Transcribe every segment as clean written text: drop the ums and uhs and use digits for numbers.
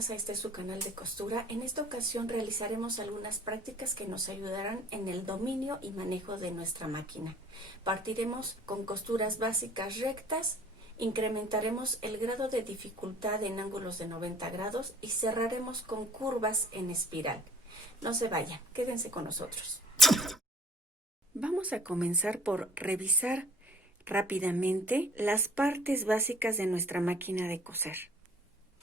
más a este su canal de costura. En esta ocasión realizaremos algunas prácticas que nos ayudarán en el dominio y manejo de nuestra máquina. Partiremos con costuras básicas rectas, incrementaremos el grado de dificultad en ángulos de 90 grados y cerraremos con curvas en espiral. No se vayan, quédense con nosotros. Vamos a comenzar por revisar rápidamente las partes básicas de nuestra máquina de coser.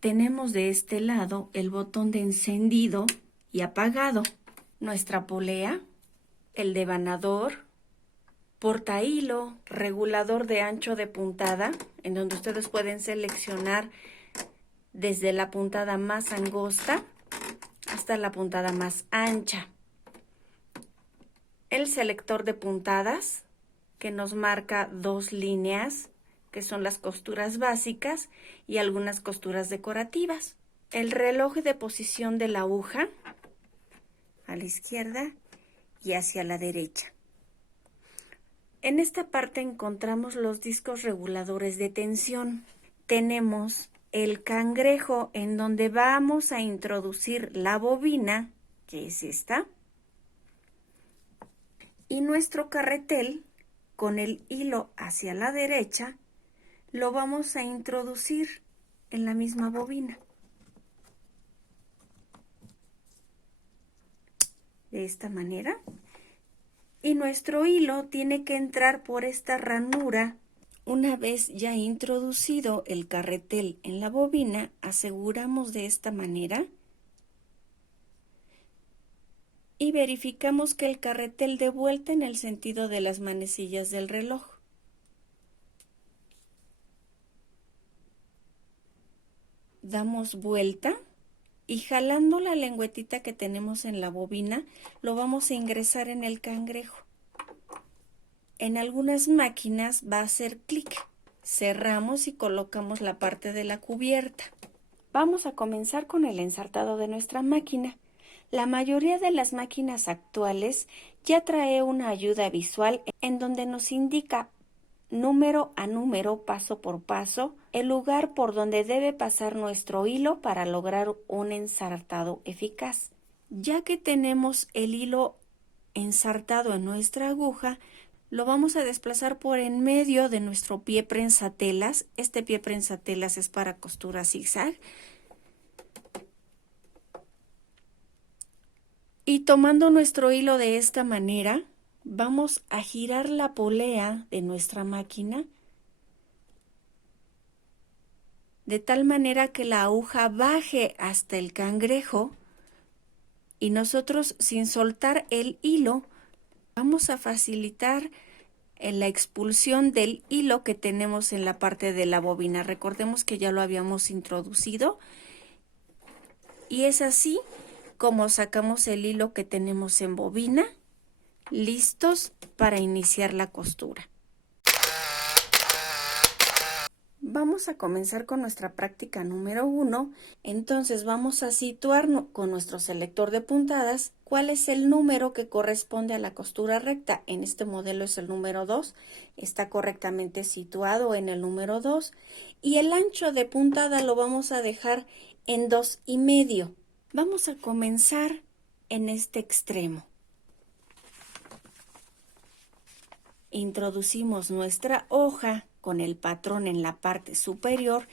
Tenemos de este lado el botón de encendido y apagado, nuestra polea, el devanador, portahilo, regulador de ancho de puntada, en donde ustedes pueden seleccionar desde la puntada más angosta hasta la puntada más ancha. El selector de puntadas, que nos marca 2 líneas, que son las costuras básicas y algunas costuras decorativas. El reloj de posición de la aguja a la izquierda y hacia la derecha. En esta parte encontramos los discos reguladores de tensión. Tenemos el cangrejo en donde vamos a introducir la bobina, que es esta, y nuestro carretel con el hilo hacia la derecha lo vamos a introducir en la misma bobina. De esta manera. Y nuestro hilo tiene que entrar por esta ranura. Una vez ya introducido el carretel en la bobina, aseguramos de esta manera y verificamos que el carretel dé vuelta en el sentido de las manecillas del reloj. Damos vuelta y jalando la lengüetita que tenemos en la bobina, lo vamos a ingresar en el cangrejo. En algunas máquinas va a hacer clic. Cerramos y colocamos la parte de la cubierta. Vamos a comenzar con el ensartado de nuestra máquina. La mayoría de las máquinas actuales ya trae una ayuda visual en donde nos indica número a número, paso por paso, el lugar por donde debe pasar nuestro hilo para lograr un ensartado eficaz. Ya que tenemos el hilo ensartado en nuestra aguja, lo vamos a desplazar por en medio de nuestro pie prensatelas. Este pie prensatelas es para costura zigzag. Y tomando nuestro hilo de esta manera, vamos a girar la polea de nuestra máquina de tal manera que la aguja baje hasta el cangrejo y nosotros, sin soltar el hilo, vamos a facilitar la expulsión del hilo que tenemos en la parte de la bobina. Recordemos que ya lo habíamos introducido y es así como sacamos el hilo que tenemos en bobina, listos para iniciar la costura. Vamos a comenzar con nuestra práctica número 1. Entonces vamos a situar con nuestro selector de puntadas cuál es el número que corresponde a la costura recta. En este modelo es el número 2, está correctamente situado en el número 2 y el ancho de puntada lo vamos a dejar en 2,5. Vamos a comenzar en este extremo. Introducimos nuestra hoja con el patrón en la parte superior.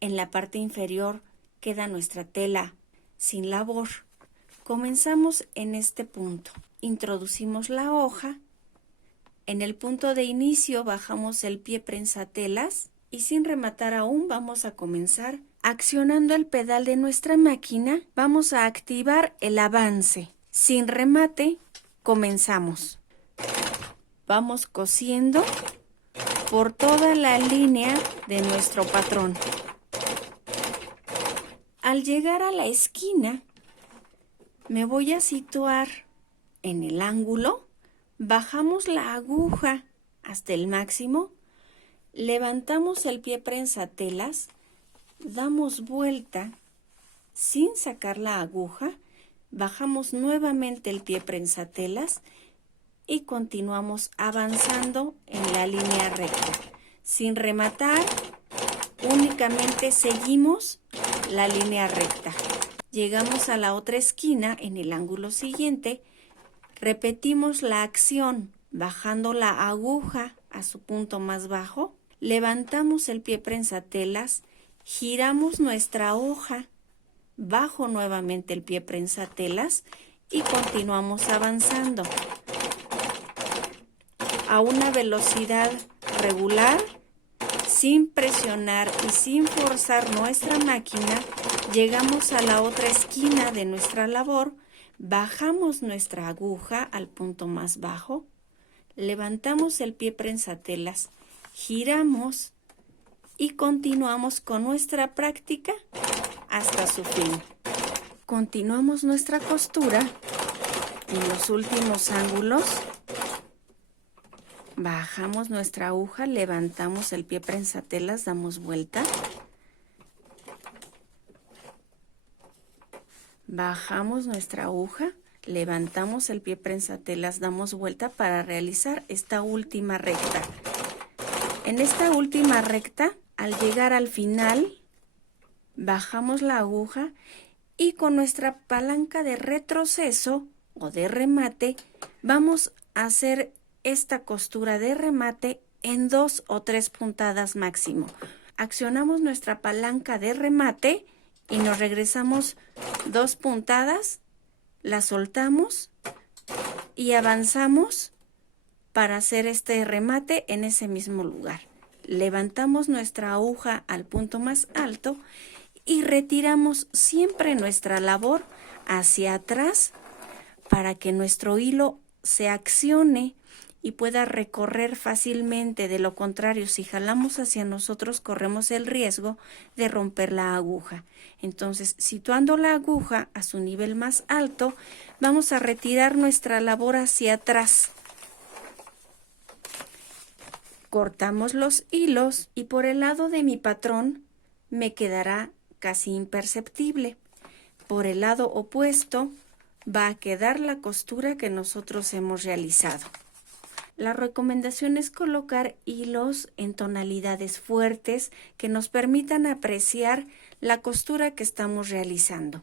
En la parte inferior queda nuestra tela sin labor. Comenzamos en este punto. Introducimos la hoja. En el punto de inicio bajamos el pie prensatelas y sin rematar aún vamos a comenzar. Accionando el pedal de nuestra máquina, vamos a activar el avance. Sin remate, comenzamos. Vamos cosiendo por toda la línea de nuestro patrón. Al llegar a la esquina, me voy a situar en el ángulo, bajamos la aguja hasta el máximo, levantamos el pie prensatelas, damos vuelta sin sacar la aguja, bajamos nuevamente el pie prensatelas y continuamos avanzando en la línea recta. Sin rematar, únicamente seguimos la línea recta. Llegamos a la otra esquina en el ángulo siguiente. Repetimos la acción bajando la aguja a su punto más bajo. Levantamos el pie prensatelas, giramos nuestra hoja, bajo nuevamente el pie prensatelas y continuamos avanzando a una velocidad regular, sin presionar y sin forzar nuestra máquina. Llegamos a la otra esquina de nuestra labor, bajamos nuestra aguja al punto más bajo, levantamos el pie prensatelas, giramos y continuamos con nuestra práctica hasta su fin. Continuamos nuestra costura en los últimos ángulos. Bajamos nuestra aguja, levantamos el pie prensatelas, damos vuelta. Bajamos nuestra aguja, levantamos el pie prensatelas, damos vuelta para realizar esta última recta. En esta última recta, al llegar al final, bajamos la aguja y con nuestra palanca de retroceso o de remate, vamos a hacer esta costura de remate en 2 o 3 puntadas máximo. Accionamos nuestra palanca de remate y nos regresamos 2 puntadas, la soltamos y avanzamos para hacer este remate en ese mismo lugar. Levantamos nuestra aguja al punto más alto y retiramos siempre nuestra labor hacia atrás para que nuestro hilo se accione y pueda recorrer fácilmente. De lo contrario, si jalamos hacia nosotros, corremos el riesgo de romper la aguja. Entonces, situando la aguja a su nivel más alto, vamos a retirar nuestra labor hacia atrás. Cortamos los hilos y por el lado de mi patrón me quedará casi imperceptible. Por el lado opuesto va a quedar la costura que nosotros hemos realizado. La recomendación es colocar hilos en tonalidades fuertes que nos permitan apreciar la costura que estamos realizando.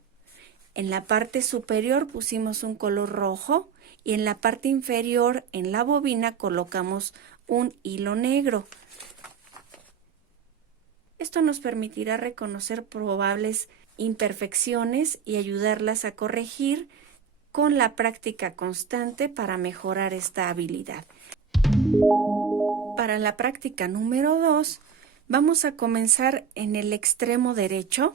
En la parte superior pusimos un color rojo y en la parte inferior, en la bobina, colocamos un hilo negro. Esto nos permitirá reconocer probables imperfecciones y ayudarlas a corregir con la práctica constante para mejorar esta habilidad. Para la práctica número 2, vamos a comenzar en el extremo derecho,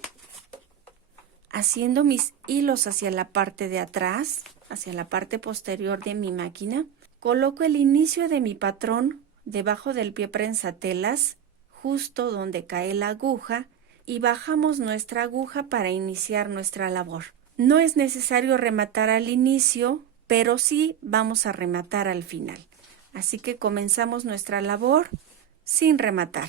haciendo mis hilos hacia la parte de atrás, hacia la parte posterior de mi máquina. Coloco el inicio de mi patrón debajo del pie prensatelas, justo donde cae la aguja, y bajamos nuestra aguja para iniciar nuestra labor. No es necesario rematar al inicio, pero sí vamos a rematar al final. Así que comenzamos nuestra labor sin rematar.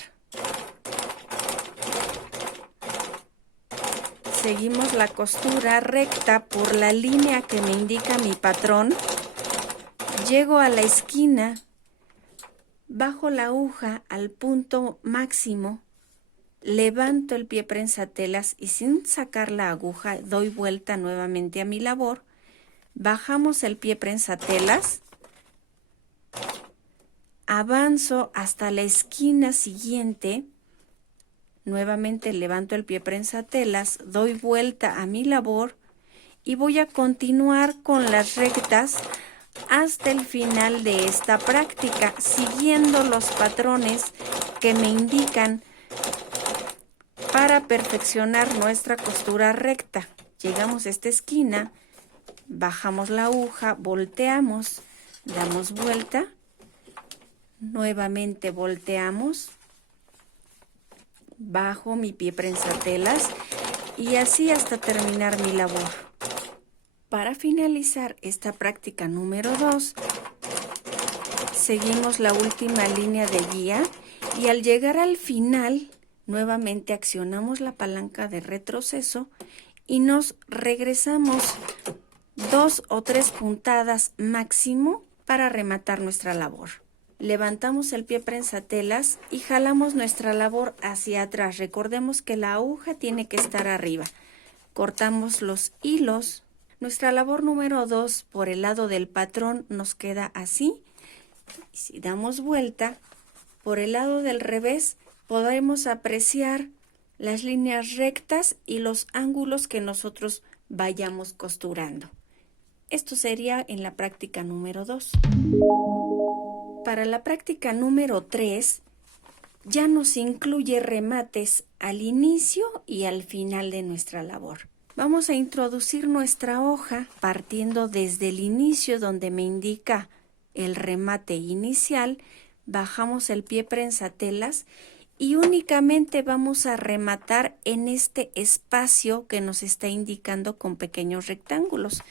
Seguimos la costura recta por la línea que me indica mi patrón. Llego a la esquina, bajo la aguja al punto máximo, levanto el pie prensatelas y sin sacar la aguja doy vuelta nuevamente a mi labor. Bajamos el pie prensatelas, avanzo hasta la esquina siguiente, nuevamente levanto el pie prensatelas, doy vuelta a mi labor y voy a continuar con las rectas hasta el final de esta práctica, siguiendo los patrones que me indican para perfeccionar nuestra costura recta. Llegamos a esta esquina, bajamos la aguja, volteamos, damos vuelta, nuevamente volteamos, bajo mi pie prensatelas y así hasta terminar mi labor. Para finalizar esta práctica número 2, seguimos la última línea de guía y al llegar al final, nuevamente accionamos la palanca de retroceso y nos regresamos 2 o 3 puntadas máximo para rematar nuestra labor. Levantamos el pie prensatelas y jalamos nuestra labor hacia atrás. Recordemos que la aguja tiene que estar arriba. Cortamos los hilos. Nuestra labor número 2 por el lado del patrón nos queda así. Y si damos vuelta, por el lado del revés podremos apreciar las líneas rectas y los ángulos que nosotros vayamos costurando. Esto sería en la práctica número 2. Para la práctica número 3, ya nos incluye remates al inicio y al final de nuestra labor. Vamos a introducir nuestra hoja partiendo desde el inicio donde me indica el remate inicial, bajamos el pie prensatelas y únicamente vamos a rematar en este espacio que nos está indicando con pequeños rectángulos.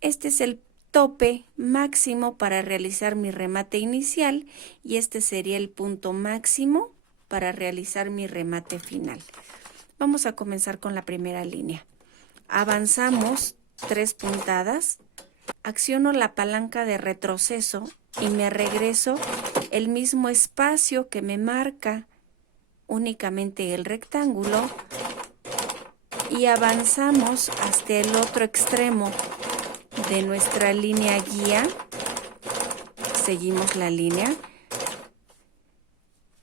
Este es el tope máximo para realizar mi remate inicial y este sería el punto máximo para realizar mi remate final. Vamos a comenzar con la primera línea. Avanzamos 3 puntadas, acciono la palanca de retroceso y me regreso el mismo espacio que me marca únicamente el rectángulo y avanzamos hasta el otro extremo de nuestra línea guía. Seguimos la línea.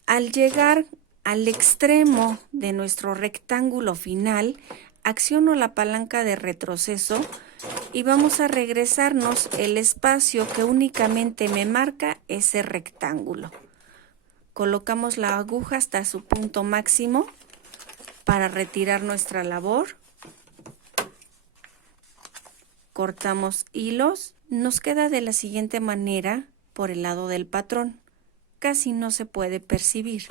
Al llegar al extremo de nuestro rectángulo final, acciono la palanca de retroceso y vamos a regresarnos el espacio que únicamente me marca ese rectángulo. Colocamos la aguja hasta su punto máximo para retirar nuestra labor. Cortamos hilos. Nos queda de la siguiente manera por el lado del patrón. Casi no se puede percibir.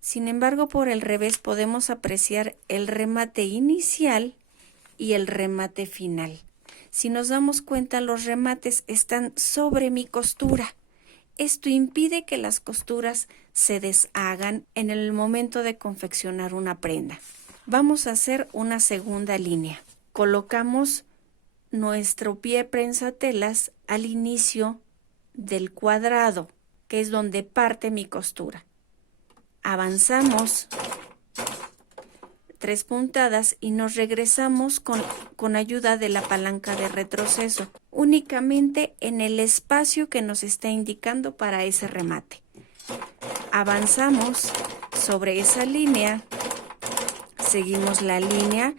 Sin embargo, por el revés podemos apreciar el remate inicial y el remate final. Si nos damos cuenta, los remates están sobre mi costura. Esto impide que las costuras se deshagan en el momento de confeccionar una prenda. Vamos a hacer una segunda línea. Colocamos nuestro pie prensatelas al inicio del cuadrado, que es donde parte mi costura. Avanzamos 3 puntadas y nos regresamos con ayuda de la palanca de retroceso, únicamente en el espacio que nos está indicando para ese remate. Avanzamos sobre esa línea, seguimos la línea.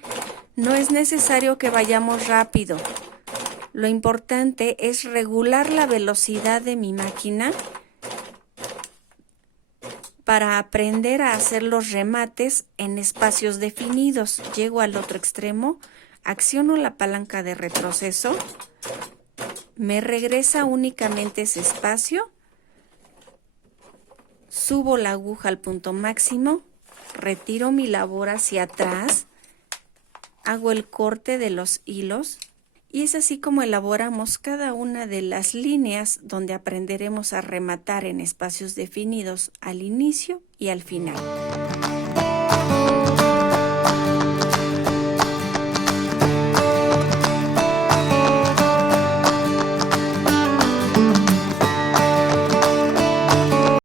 No es necesario que vayamos rápido. Lo importante es regular la velocidad de mi máquina para aprender a hacer los remates en espacios definidos. Llego al otro extremo, acciono la palanca de retroceso, me regresa únicamente ese espacio, subo la aguja al punto máximo, retiro mi labor hacia atrás, hago el corte de los hilos y es así como elaboramos cada una de las líneas donde aprenderemos a rematar en espacios definidos al inicio y al final.